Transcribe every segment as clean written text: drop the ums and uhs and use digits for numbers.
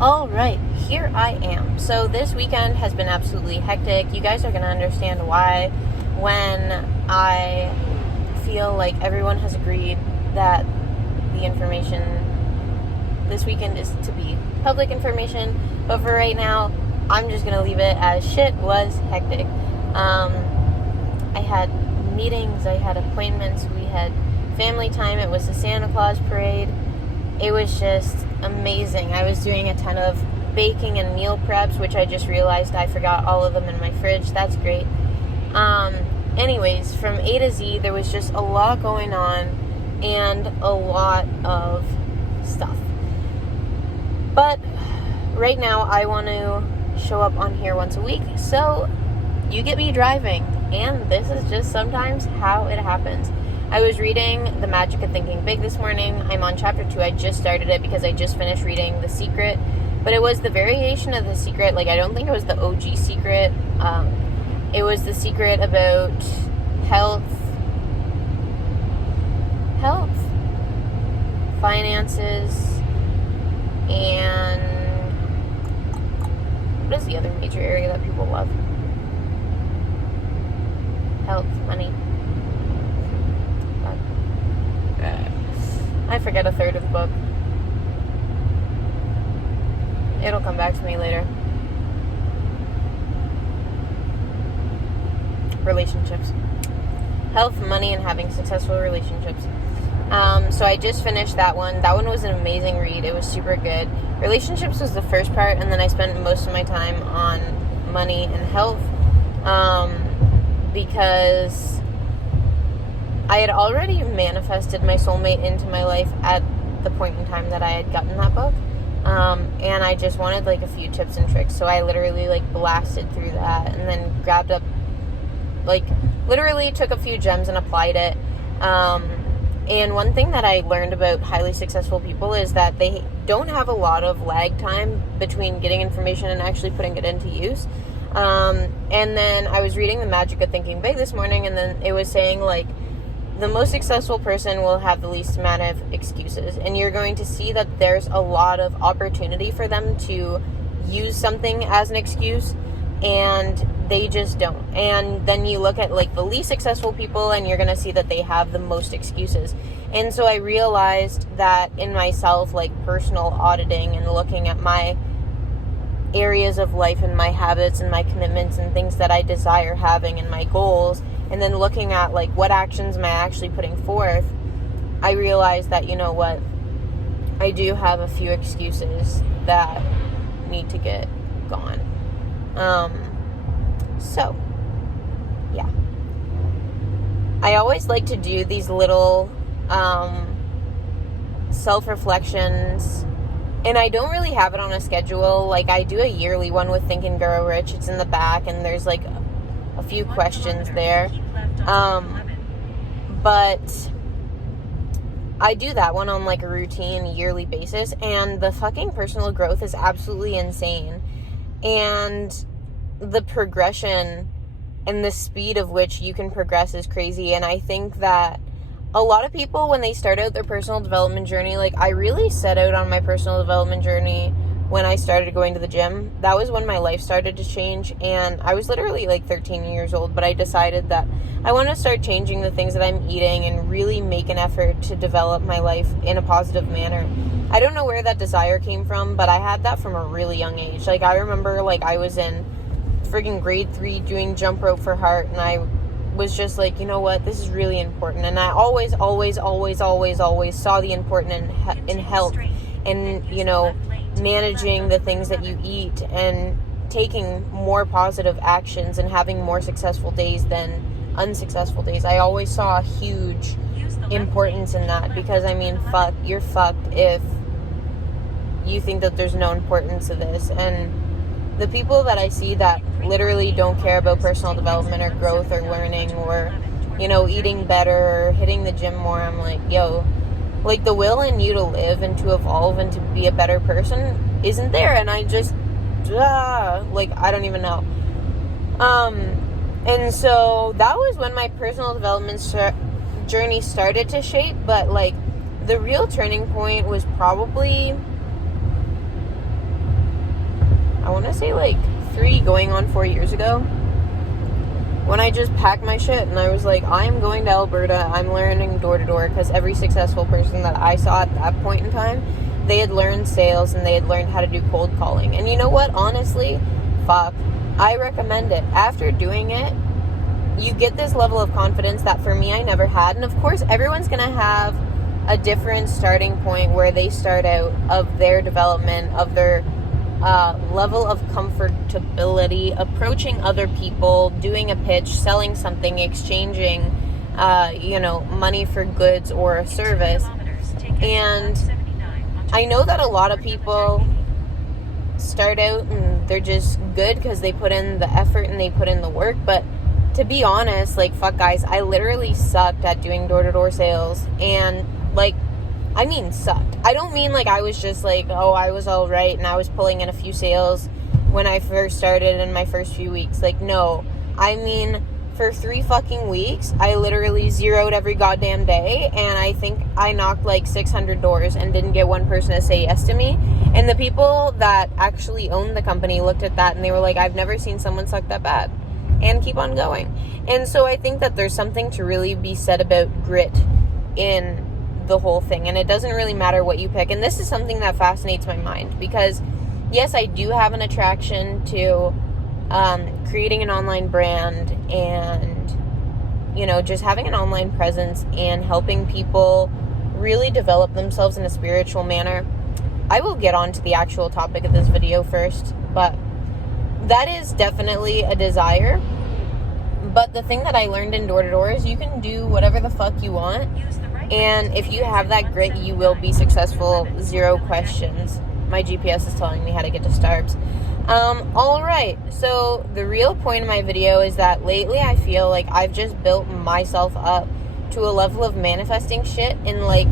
All right, here I am. So this weekend has been absolutely hectic. You guys are going to understand why when I feel like everyone has agreed that the information this weekend is to be public information. But for right now, I'm just going to leave it as shit was hectic. I had meetings, I had appointments, we had family time. It was the Santa Claus parade. It was just amazing. I was doing a ton of baking and meal preps, which I just realized I forgot all of them in my fridge. That's great. Anyways, from A to Z, there was just a lot going on and a lot of stuff. But right now, I want to show up on here once a week, so you get me driving, and this is just sometimes how it happens. I was reading The Magic of Thinking Big this morning. I'm on chapter 2. I just started it because I just finished reading The Secret. But it was the variation of The Secret. Like, I don't think it was the OG Secret. It was The Secret about health, finances, and what is the other major area that people love? Health, money. I forget a third of the book. It'll come back to me later. Relationships. Health, money, and having successful relationships. So I just finished that one. That one was an amazing read. It was super good. Relationships was the first part, and then I spent most of my time on money and health. Because I had already manifested my soulmate into my life at the point in time that I had gotten that book. And I just wanted like a few tips and tricks. So I literally like blasted through that and then grabbed up, like literally took a few gems and applied it. And one thing that I learned about highly successful people is that they don't have a lot of lag time between getting information and actually putting it into use. And then I was reading The Magic of Thinking Big this morning, and then it was saying like, the most successful person will have the least amount of excuses, and you're going to see that there's a lot of opportunity for them to use something as an excuse, and they just don't. And then you look at like the least successful people, and you're going to see that they have the most excuses. And so I realized that in myself, like personal auditing and looking at my areas of life and my habits and my commitments and things that I desire having and my goals, and then looking at like what actions am I actually putting forth, I realized that, you know what, I do have a few excuses that need to get gone. So yeah, I always like to do these little self-reflections, and I don't really have it on a schedule. Like I do a yearly one with Think and Grow Rich. It's in the back, and there's like a few questions there. But I do that one on like a routine yearly basis, and the fucking personal growth is absolutely insane. And the progression and the speed of which you can progress is crazy. And I think that a lot of people, when they start out their personal development journey, like I really set out on my personal development journey when I started going to the gym. That was when my life started to change, and I was literally like 13 years old, but I decided that I want to start changing the things that I'm eating and really make an effort to develop my life in a positive manner. I don't know where that desire came from, but I had that from a really young age. Like I remember like I was in freaking grade 3 doing jump rope for heart, and I was just like, you know what, this is really important. And I always saw the important in health and, you know, managing the things that you eat and taking more positive actions and having more successful days than unsuccessful days. I always saw a huge importance in that, because I mean, you're fucked if you think that there's no importance to this. And the people that I see that literally don't care about personal development or growth or learning or, you know, eating better or hitting the gym more, I'm like, yo, like the will in you to live and to evolve and to be a better person isn't there. And I just, like, I don't even know. And so that was when my personal development journey started to shape. But like the real turning point was probably want to say like 3 going on 4 years ago, when I just packed my shit and I was like, I'm going to Alberta, I'm learning door-to-door, because every successful person that I saw at that point in time, they had learned sales and they had learned how to do cold calling. And you know what? Honestly, fuck, I recommend it. After doing it, you get this level of confidence that for me I never had. And of course, everyone's going to have a different starting point where they start out of their development, of their level of comfortability, approaching other people, doing a pitch, selling something, exchanging, money for goods or a service. And I know that a lot of people start out and they're just good because they put in the effort and they put in the work. But to be honest, like, fuck guys, I literally sucked at doing door-to-door sales. And sucked. I don't mean like I was just like, oh, I was all right and I was pulling in a few sales when I first started in my first few weeks. Like, no. I mean, for 3 fucking weeks, I literally zeroed every goddamn day, and I think I knocked like 600 doors and didn't get one person to say yes to me. And the people that actually owned the company looked at that and they were like, I've never seen someone suck that bad. And keep on going. And so I think that there's something to really be said about grit in the whole thing, and it doesn't really matter what you pick. And this is something that fascinates my mind, because yes, I do have an attraction to creating an online brand and just having an online presence and helping people really develop themselves in a spiritual manner. I will get on to the actual topic of this video first, but that is definitely a desire. But the thing that I learned in door-to-door is you can do whatever the fuck you want. And if you have that grit, you will be successful. 0 questions. My GPS is telling me how to get to Starbucks. Alright, so the real point of my video is that lately I feel like I've just built myself up to a level of manifesting shit in like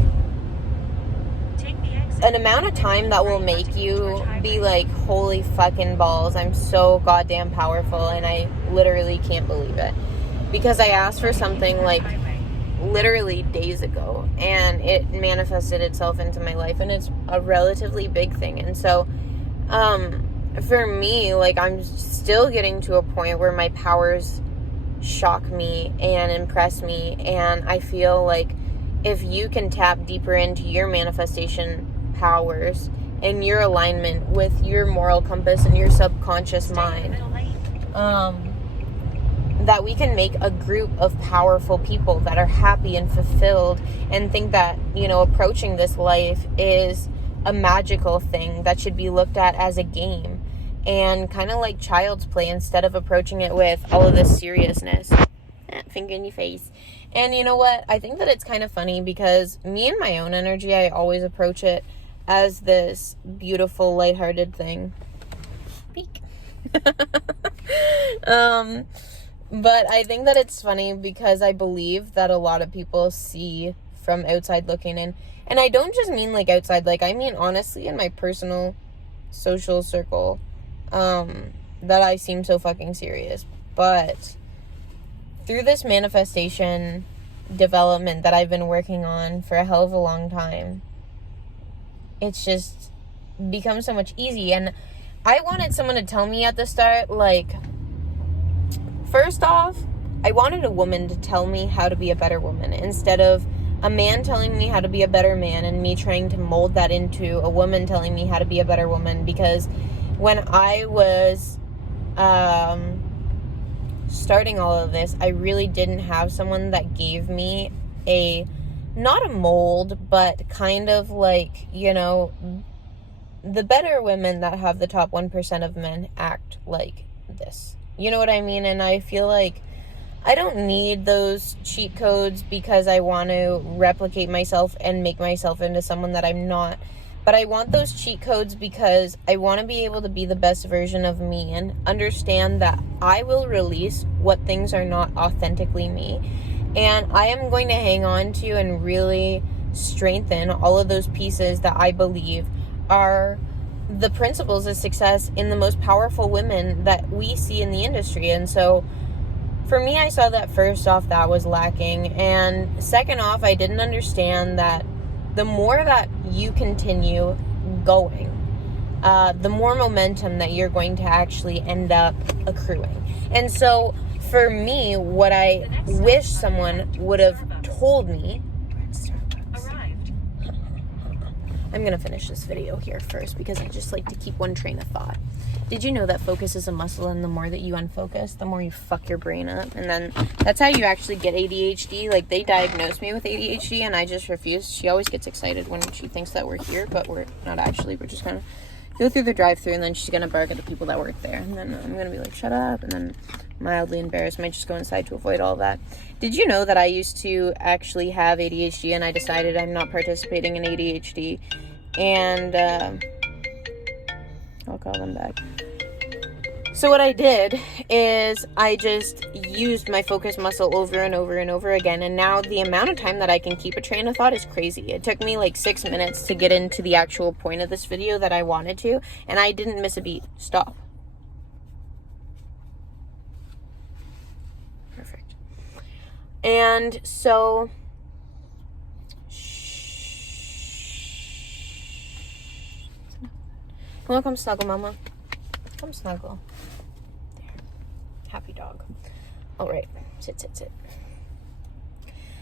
an amount of time that will make you be like, holy fucking balls, I'm so goddamn powerful, and I literally can't believe it. Because I asked for something like literally days ago, and it manifested itself into my life, and it's a relatively big thing. And so for me, like, I'm still getting to a point where my powers shock me and impress me, and I feel like if you can tap deeper into your manifestation powers and your alignment with your moral compass and your subconscious mind, that we can make a group of powerful people that are happy and fulfilled and think that, approaching this life is a magical thing that should be looked at as a game and kind of like child's play, instead of approaching it with all of this seriousness. Finger in your face. And you know what? I think that it's kind of funny because me and my own energy, I always approach it as this beautiful, lighthearted thing. Peek. But I think that it's funny because I believe that a lot of people see from outside looking in. And I don't just mean like outside, like I mean honestly in my personal social circle, that I seem so fucking serious. But through this manifestation development that I've been working on for a hell of a long time, it's just become so much easy. And I wanted someone to tell me at the start, like, first off, I wanted a woman to tell me how to be a better woman instead of a man telling me how to be a better man and me trying to mold that into a woman telling me how to be a better woman. Because when I was starting all of this, I really didn't have someone that gave me not a mold, but kind of like, the better women that have the top 1% of men act like this. You know what I mean? And I feel like I don't need those cheat codes because I want to replicate myself and make myself into someone that I'm not. But I want those cheat codes because I want to be able to be the best version of me and understand that I will release what things are not authentically me. And I am going to hang on to and really strengthen all of those pieces that I believe are the principles of success in the most powerful women that we see in the industry. And so for me, I saw that first off, that was lacking. And second off, I didn't understand that the more that you continue going, the more momentum that you're going to actually end up accruing. And so for me, what I wish someone would have told me, I'm going to finish this video here first because I just like to keep one train of thought. Did you know that focus is a muscle, and the more that you unfocus, the more you fuck your brain up? And then that's how you actually get ADHD. Like, they diagnosed me with ADHD and I just refused. She always gets excited when she thinks that we're here, but we're not actually. We're just going to go through the drive-thru, and then she's going to bark at the people that work there. And then I'm going to be like, shut up. And then mildly embarrassed, might just go inside to avoid all that. Did you know that I used to actually have ADHD, and I decided I'm not participating in ADHD? And I'll call them back. So what I did is I just used my focus muscle over and over and over again, and now the amount of time that I can keep a train of thought is crazy. It took me like 6 minutes to get into the actual point of this video that I wanted to, and I didn't miss a beat. Stop. Perfect. And so come snuggle, mama. Come snuggle. There. Happy dog. All right. Sit.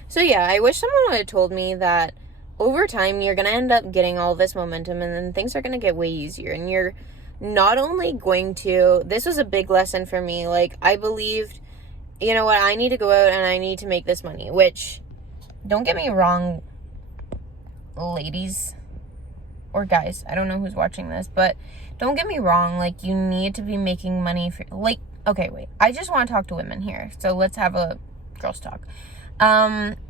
So yeah, I wish someone would have told me that over time you're going to end up getting all this momentum, and then things are going to get way easier. And you're not only going to, this was a big lesson for me. Like, I believed, you know what, I need to go out and I need to make this money, which, don't get me wrong, ladies or guys, I don't know who's watching this, but don't get me wrong, like, you need to be making money for, like, okay, wait, I just want to talk to women here, so let's have a girls talk.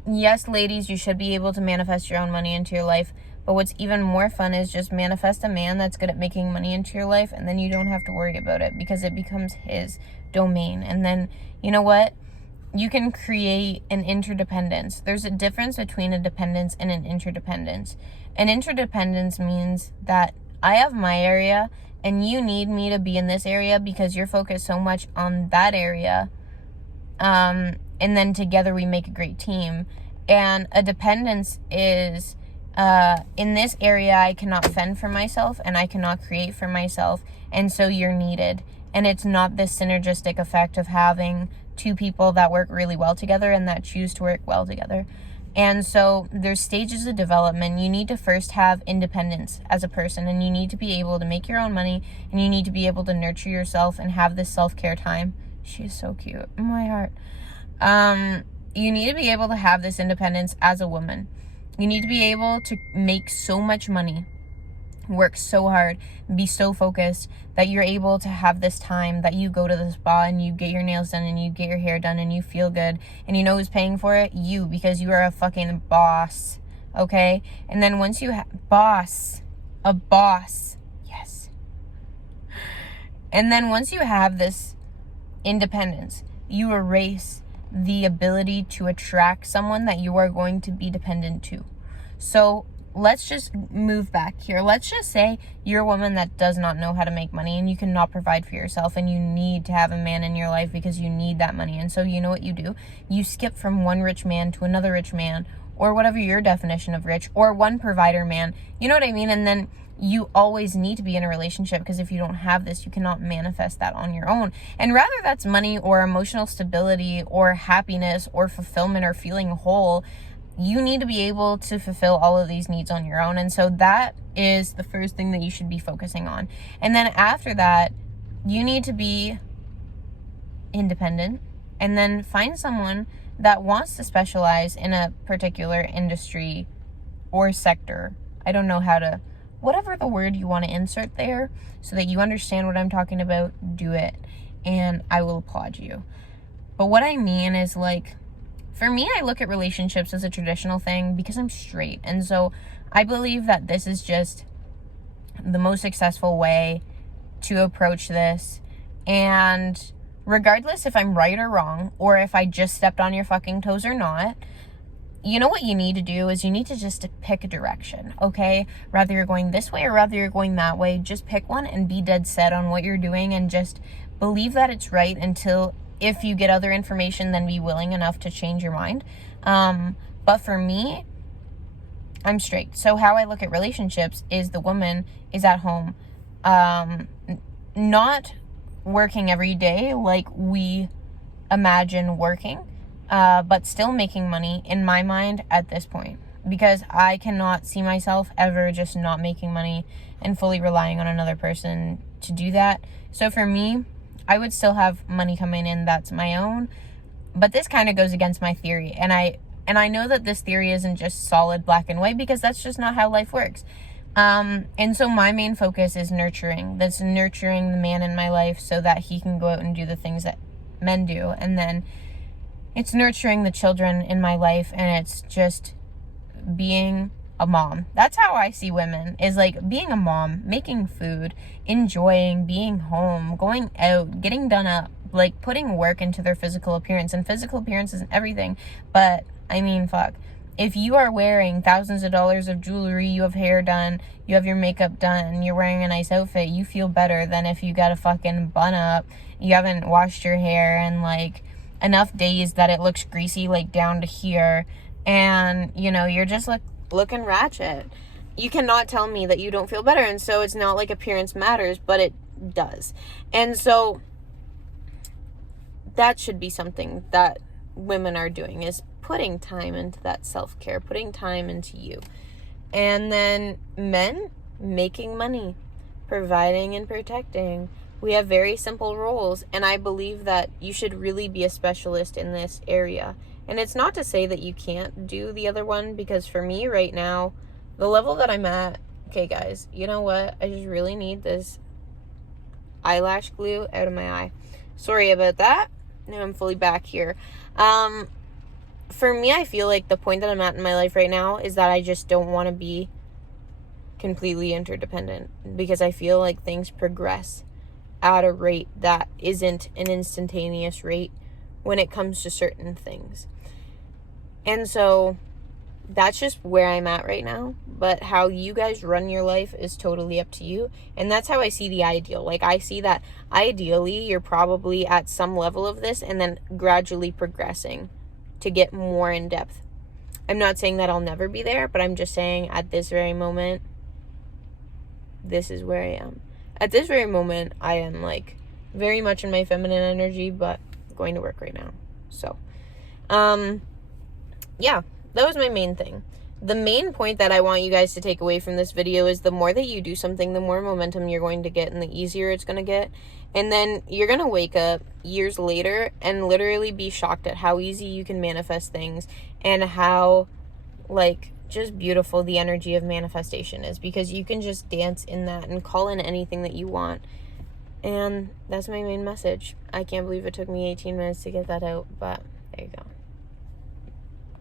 Yes, ladies, you should be able to manifest your own money into your life, but what's even more fun is just manifest a man that's good at making money into your life, and then you don't have to worry about it because it becomes his domain. And then, you know what? You can create an interdependence. There's a difference between a dependence and an interdependence. An interdependence means that I have my area and you need me to be in this area because you're focused so much on that area. And then together we make a great team. And a dependence is, in this area I cannot fend for myself and I cannot create for myself, and so you're needed. And it's not this synergistic effect of having two people that work really well together and that choose to work well together. And so there's stages of development. You need to first have independence as a person, and you need to be able to make your own money, and you need to be able to nurture yourself and have this self-care time. She is so cute. My heart. You need to be able to have this independence as a woman. You need to be able to make so much money, work so hard, be so focused that you're able to have this time that you go to the spa and you get your nails done and you get your hair done and you feel good. And you know who's paying for it? You, because you are a fucking boss. Okay? And then once you a boss. Yes. And then once you have this independence, you erase the ability to attract someone that you are going to be dependent to. So let's just move back here. Let's just say you're a woman that does not know how to make money and you cannot provide for yourself, and you need to have a man in your life because you need that money. And so you know what you do? You skip from one rich man to another rich man, or whatever your definition of rich, or one provider man. You know what I mean? And then you always need to be in a relationship, because if you don't have this, you cannot manifest that on your own. And rather that's money or emotional stability or happiness or fulfillment or feeling whole, you need to be able to fulfill all of these needs on your own. And so that is the first thing that you should be focusing on. And then after that, you need to be independent, and then find someone that wants to specialize in a particular industry or sector. I don't know how to, whatever the word you want to insert there so that you understand what I'm talking about, do it. And I will applaud you. But what I mean is, like, for me, I look at relationships as a traditional thing because I'm straight. And so I believe that this is just the most successful way to approach this. And regardless if I'm right or wrong, or if I just stepped on your fucking toes or not, you know what you need to do is you need to just pick a direction, okay? Rather you're going this way or rather you're going that way, just pick one and be dead set on what you're doing, and just believe that it's right until, if you get other information, then be willing enough to change your mind. But for me, I'm straight. So how I look at relationships is the woman is at home not working every day like we imagine working, but still making money in my mind at this point, because I cannot see myself ever just not making money and fully relying on another person to do that. So for me, I would still have money coming in that's my own, but this kind of goes against my theory, and I know that this theory isn't just solid black and white, because that's just not how life works. And so my main focus is nurturing. That's nurturing the man in my life so that he can go out and do the things that men do. And then it's nurturing the children in my life, and it's just being a mom. That's how I see women, is like being a mom, making food, enjoying being home, going out, getting done up, like putting work into their physical appearance. And physical appearance isn't everything, but I mean, fuck. If you are wearing thousands of dollars of jewelry, you have hair done, you have your makeup done, you're wearing a nice outfit, you feel better than if you got a fucking bun up, you haven't washed your hair in like enough days that it looks greasy like down to here, and you know, you're just looking ratchet. You cannot tell me that you don't feel better. And so it's not like appearance matters, but it does. And so that should be something that women are doing, is putting time into that self-care, putting time into you. And then men, making money, providing and protecting. We have very simple roles, and I believe that you should really be a specialist in this area. And it's not to say that you can't do the other one, because for me right now, the level that I'm at, okay guys, you know what? I just really need this eyelash glue out of my eye. Sorry about that. Now I'm fully back here. For me, I feel like the point that I'm at in my life right now is that I just don't want to be completely interdependent, because I feel like things progress at a rate that isn't an instantaneous rate when it comes to certain things. And so that's just where I'm at right now. But how you guys run your life is totally up to you. And that's how I see the ideal. Like, I see that ideally you're probably at some level of this and then gradually progressing to get more in depth. I'm not saying that I'll never be there, but I'm just saying at this very moment, this is where I am. At this very moment, I am like very much in my feminine energy, but going to work right now. So, yeah, that was my main thing. The main point that I want you guys to take away from this video is the more that you do something, the more momentum you're going to get and the easier it's going to get. And then you're going to wake up years later and literally be shocked at how easy you can manifest things, and how, like, just beautiful the energy of manifestation is, because you can just dance in that and call in anything that you want. And that's my main message. I can't believe it took me 18 minutes to get that out, but there you go.